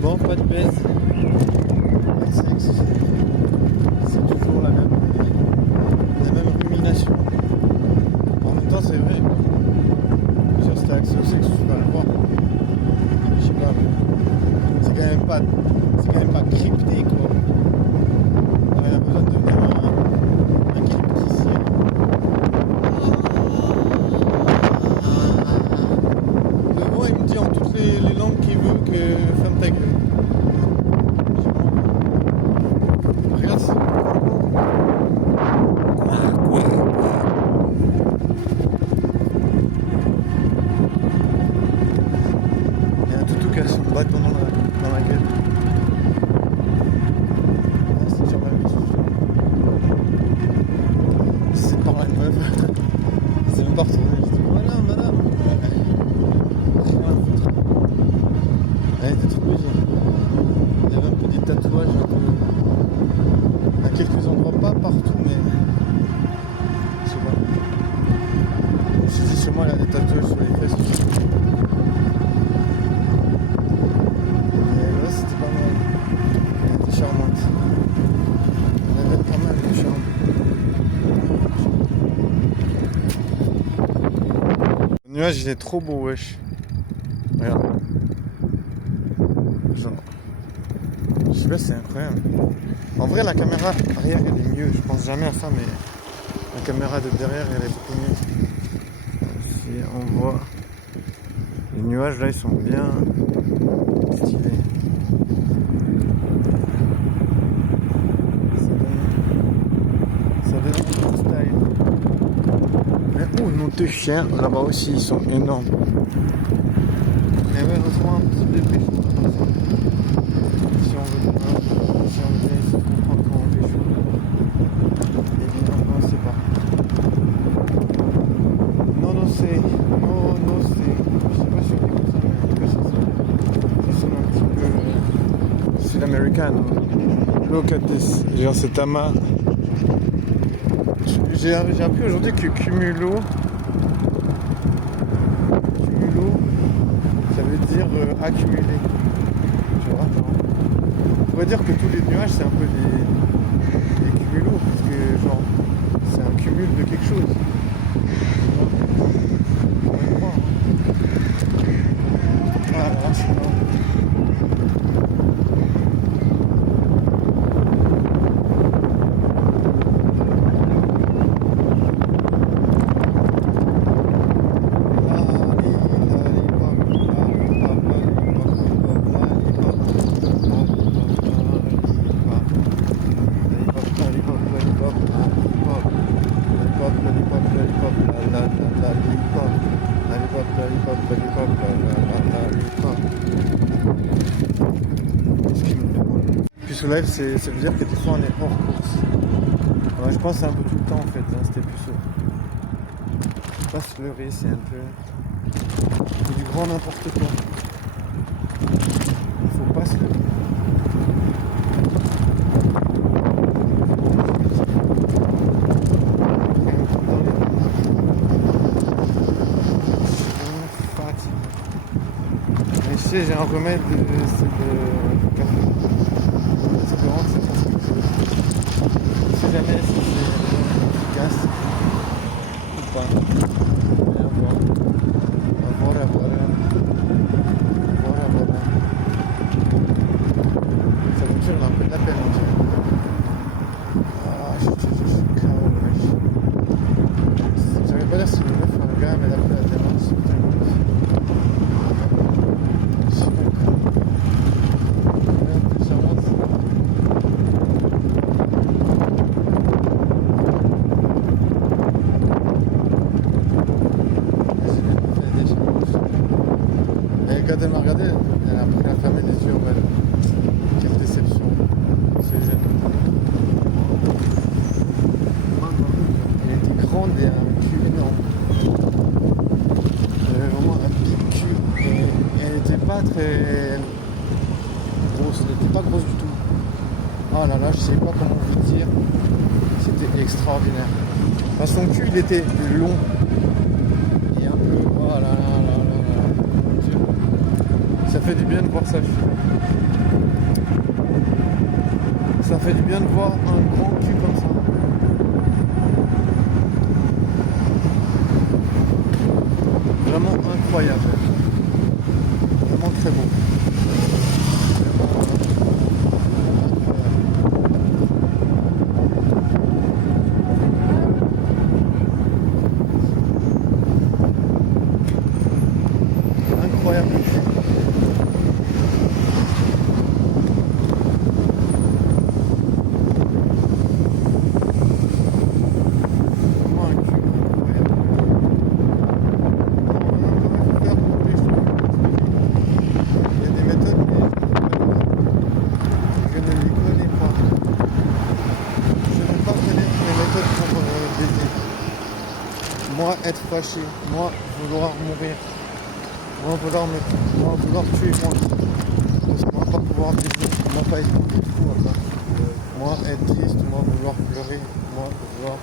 Bon, pas de baisse. C'est toujours la même rumination. En même temps, c'est vrai. Sur cet axe aussi que tu vas le voir. Je sais pas. C'est quand même pas crypté, quoi. On a besoin de devenir un crypticien. Le vent, il me dit en toutes les langues qu'il veut que ferme ta gueule. Regarde ça. Il y a un toutou qui a son bras dans la gueule. C'est sur la vie. C'est par la meuf. C'est même pas retourné. Je dis voilà madame. Rien à foutre. Elle était toute bougie. Il y avait un peu des tatouages à quelques endroits, pas partout, mais je sais pas. Je me suis dit chez moi elle a des tatouages sur les fesses. Mais là c'était pas mal. Elle était charmante. Elle avait pas mal de charme. Le nuage il est trop beau, wesh. Regarde. Genre, je sais pas, c'est incroyable. En vrai, la caméra arrière elle est mieux. Je pense jamais à ça, mais la caméra de derrière elle est beaucoup mieux. Si on voit les nuages là, ils sont bien stylés. Ça donne un peu de style. Mais oh, nos deux chiens là-bas aussi, ils sont énormes. Mais ouais, retrouve un petit bébé. Si on veut prendre quand on pécho. Et bien, non, c'est pas. Non, c'est. Je sais pas si on dit comme ça, mais en tout cas, ça sonne un petit peu. C'est l'américain. Look at this. Genre, c'est Tama. J'ai appris aujourd'hui que cumulo, ça veut dire accumuler. Tu vois, on pourrait dire que tous les nuages c'est un peu des cumulos, parce que genre c'est un cumul de quelque chose. On va y croire. Ah là, c'est marrant. Puis ce live, ça veut dire que des fois on est hors course. Ouais, je pense que c'est un peu tout le temps en fait, hein, c'était plus ça. Faut pas se leurrer, c'est un peu du grand n'importe quoi. Il faut pas se leurrer. Mais je sais, j'ai un remède, c'est de café. C'est de rendre cette façon. Je sais jamais si c'est efficace ou pas. Et à voir. Ça me tire un peu de la peine, on dirait. Ah, je suis KO, wesh. J'arrive pas à dire si le meuf ou un gars, mais d'après la démarche, c'est putain de ouf. Quand elle m'a regardé, elle a fermé les yeux. Ouais. Quelle déception. C'est jeune. Elle était grande et un cul énorme. Elle avait vraiment un big cul. Et elle n'était pas très grosse. Elle n'était pas grosse du tout. Oh là là, je sais pas comment vous dire. C'était extraordinaire. Enfin, son cul, il était long. Et un peu. Oh là là là là là. Ça fait du bien de voir ça, je suis là. Ça fait du bien de voir un grand cul comme ça. Vraiment incroyable. Vraiment très beau. Incroyable. Moi être fâché, moi vouloir mourir, moi vouloir tuer moi. Parce que moi pas pouvoir baiser, moi pas être fou à ça. Moi être triste, moi vouloir pleurer, moi vouloir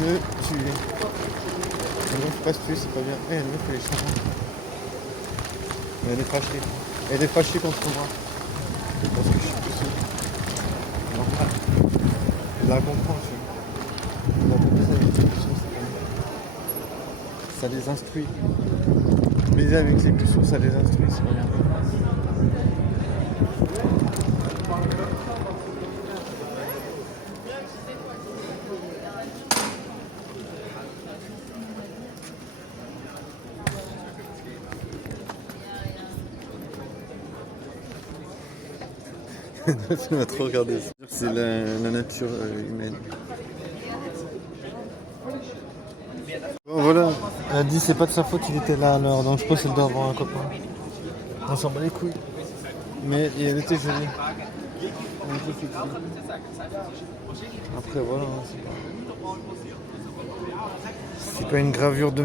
me tuer. Mais non, pas se tuer, c'est pas bien. Elle me fait les changements. Mais elle est fâchée. Elle est fâchée contre moi. Parce que je suis poussé. Normal. Je la comprends, tu vois. Elle a compris sa vie, c'est ça. Ça les instruit. Baiser avec les puceaux, ça les instruit, c'est pas bien. Tu m'as trop regardé. C'est la nature humaine. Bon, voilà, elle a dit c'est pas de sa faute qu'il était là à l'heure, donc je pense qu'elle doit avoir un copain. On s'en bat les couilles. Mais elle était jolie. Elle était sexy. Après voilà, c'est pas une gravure de